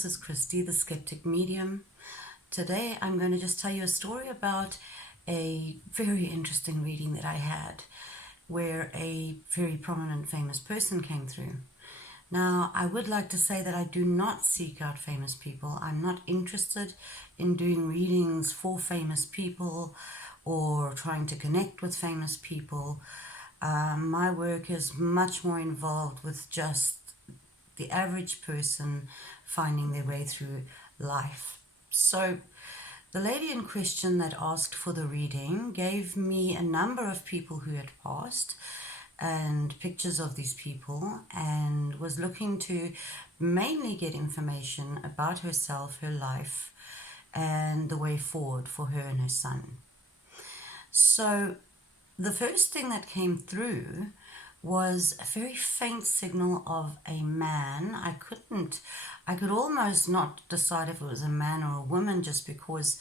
this is Christy, the Skeptic Medium. Today I'm going to just tell you a story about a very interesting reading that I had where a very prominent famous person came through. Now, I would like to say that I do not seek out famous people. I'm not interested in doing readings for famous people or trying to connect with famous people. My work is much more involved with just the average person finding their way through life. So the lady in question that asked for the reading gave me a number of people who had passed and pictures of these people, and was looking to mainly get information about herself, her life, and the way forward for her and her son. So the first thing that came through was a very faint signal of a man. I could almost not decide if it was a man or a woman, just because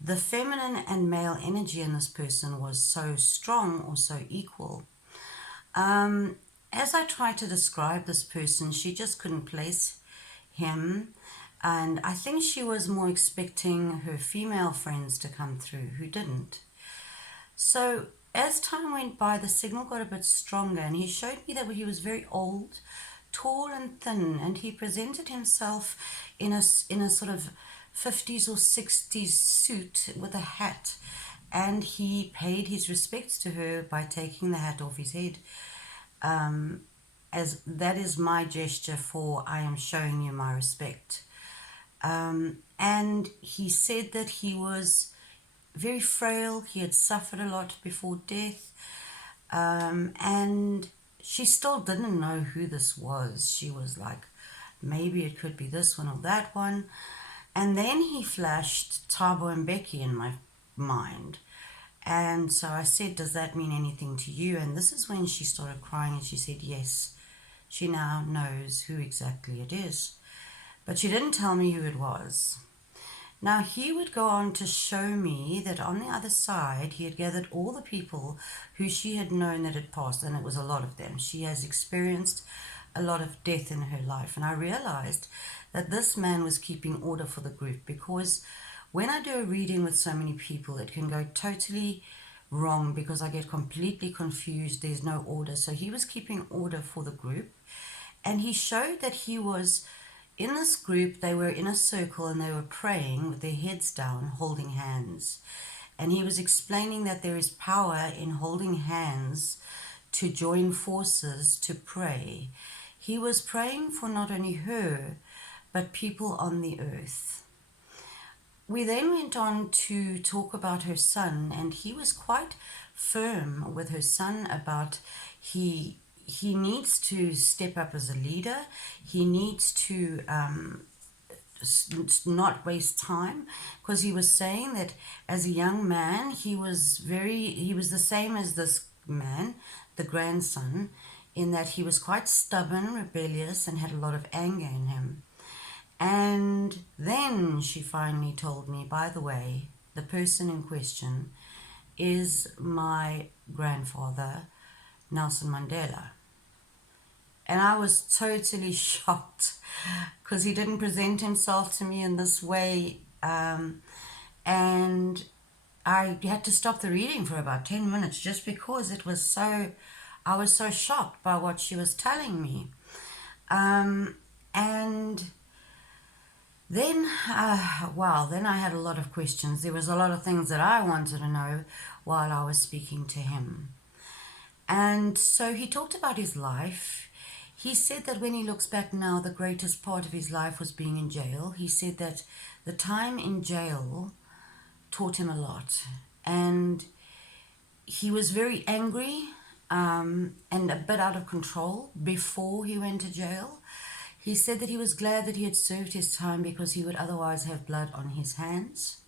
the feminine and male energy in this person was so strong or so equal. As I tried to describe this person, she just couldn't place him, and I think she was more expecting her female friends to come through, who didn't. So as time went by, the signal got a bit stronger, and he showed me that he was very old, tall and thin, and he presented himself in a sort of 50s or 60s suit with a hat, and he paid his respects to her by taking the hat off his head, as that is my gesture for I am showing you my respect. And he said that he was very frail, he had suffered a lot before death, and she still didn't know who this was. She was like, maybe it could be this one or that one. And then he flashed Thabo and Becky in my mind. And so I said, does that mean anything to you? And this is when she started crying, and she said yes, she now knows who exactly it is. But she didn't tell me who it was. Now, he would go on to show me that on the other side, he had gathered all the people who she had known that had passed, and it was a lot of them. She has experienced a lot of death in her life, and I realized that this man was keeping order for the group, because when I do a reading with so many people, it can go totally wrong because I get completely confused. There's no order. So he was keeping order for the group, and he showed that he was in this group. They were in a circle and they were praying with their heads down, holding hands. And he was explaining that there is power in holding hands to join forces to pray. He was praying for not only her, but people on the earth. We then went on to talk about her son, and he was quite firm with her son about he needs to step up as a leader. He needs to not waste time, because he was saying that as a young man, he was the same as this man, the grandson, in that he was quite stubborn, rebellious, and had a lot of anger in him. And then she finally told me, by the way, the person in question is my grandfather, Nelson Mandela. And I was totally shocked, because he didn't present himself to me in this way. And I had to stop the reading for about 10 minutes just because I was so shocked by what she was telling me. And then, then I had a lot of questions. There was a lot of things that I wanted to know while I was speaking to him. And so he talked about his life. He said that when he looks back now, the greatest part of his life was being in jail. He said that the time in jail taught him a lot. And he was very angry and a bit out of control before he went to jail. He said that he was glad that he had served his time, because he would otherwise have blood on his hands.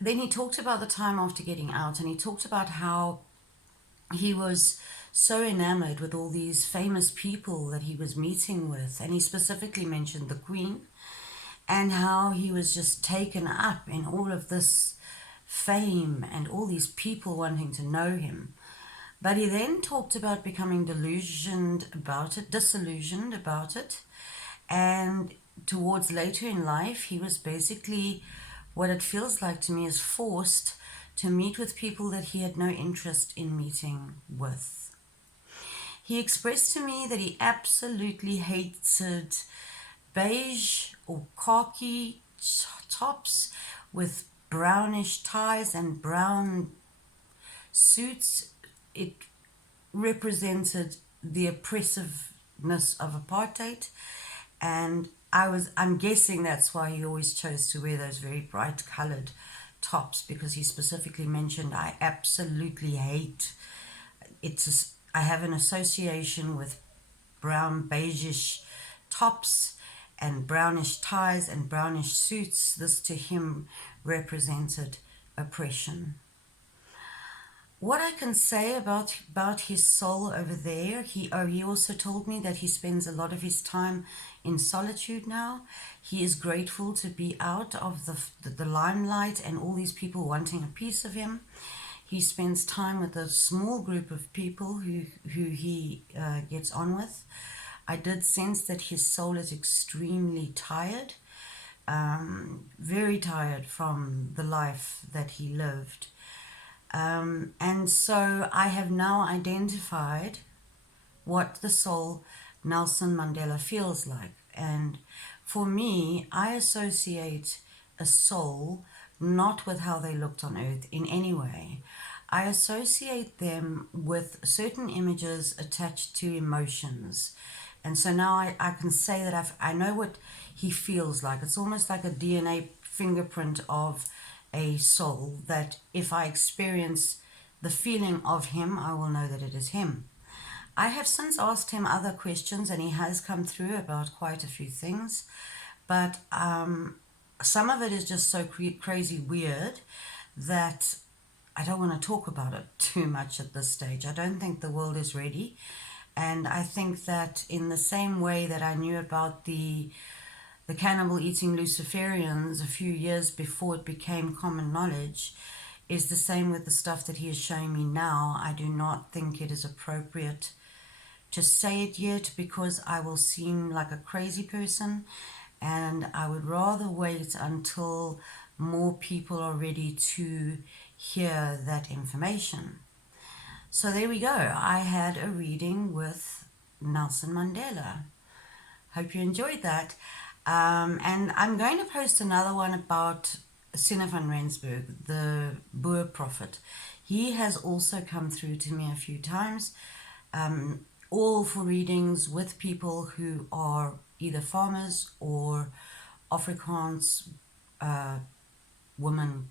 Then he talked about the time after getting out, and he talked about how he was so enamored with all these famous people that he was meeting with, and he specifically mentioned the Queen, and how he was just taken up in all of this fame and all these people wanting to know him. But he then talked about becoming disillusioned about it, and towards later in life, he was basically, what it feels like to me, is forced to meet with people that he had no interest in meeting with. He expressed to me that he absolutely hated beige or khaki tops with brownish ties and brown suits. It represented the oppressiveness of apartheid, and I'm guessing that's why he always chose to wear those very bright colored tops, because he specifically mentioned, I absolutely hate I have an association with brown beigeish tops and brownish ties and brownish suits. This to him represented oppression. What I can say about his soul over there, he also told me that he spends a lot of his time in solitude now. He is grateful to be out of the limelight and all these people wanting a piece of him. He spends time with a small group of people who he gets on with. I did sense that his soul is extremely tired, very tired from the life that he lived. And so I have now identified what the soul Nelson Mandela feels like. And for me, I associate a soul not with how they looked on earth in any way. I associate them with certain images attached to emotions. And so now I can say that I know what he feels like. It's almost like a DNA fingerprint of a soul, that if I experience the feeling of him, I will know that it is him. I have since asked him other questions, and he has come through about quite a few things, but some of it is just so crazy weird that I don't want to talk about it too much at this stage. I don't think the world is ready, and I think that in the same way that I knew about the cannibal eating Luciferians a few years before it became common knowledge, is the same with the stuff that he is showing me now. I do not think it is appropriate to say it yet, because I will seem like a crazy person, and I would rather wait until more people are ready to hear that information. So there we go. I had a reading with Nelson Mandela. Hope you enjoyed that. And I'm going to post another one about Sinne van Rensburg, the Boer prophet. He has also come through to me a few times, all for readings with people who are either farmers or Afrikaans women.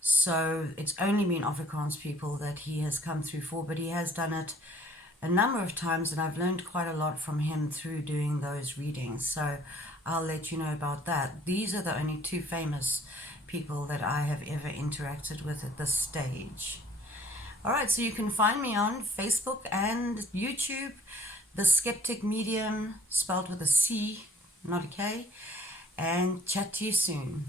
So it's only been Afrikaans people that he has come through for, but he has done it a number of times, and I've learned quite a lot from him through doing those readings. So I'll let you know about that. These are the only two famous people that I have ever interacted with at this stage. Alright, so you can find me on Facebook and YouTube, The Skeptic Medium, spelled with a C, not a K, and chat to you soon.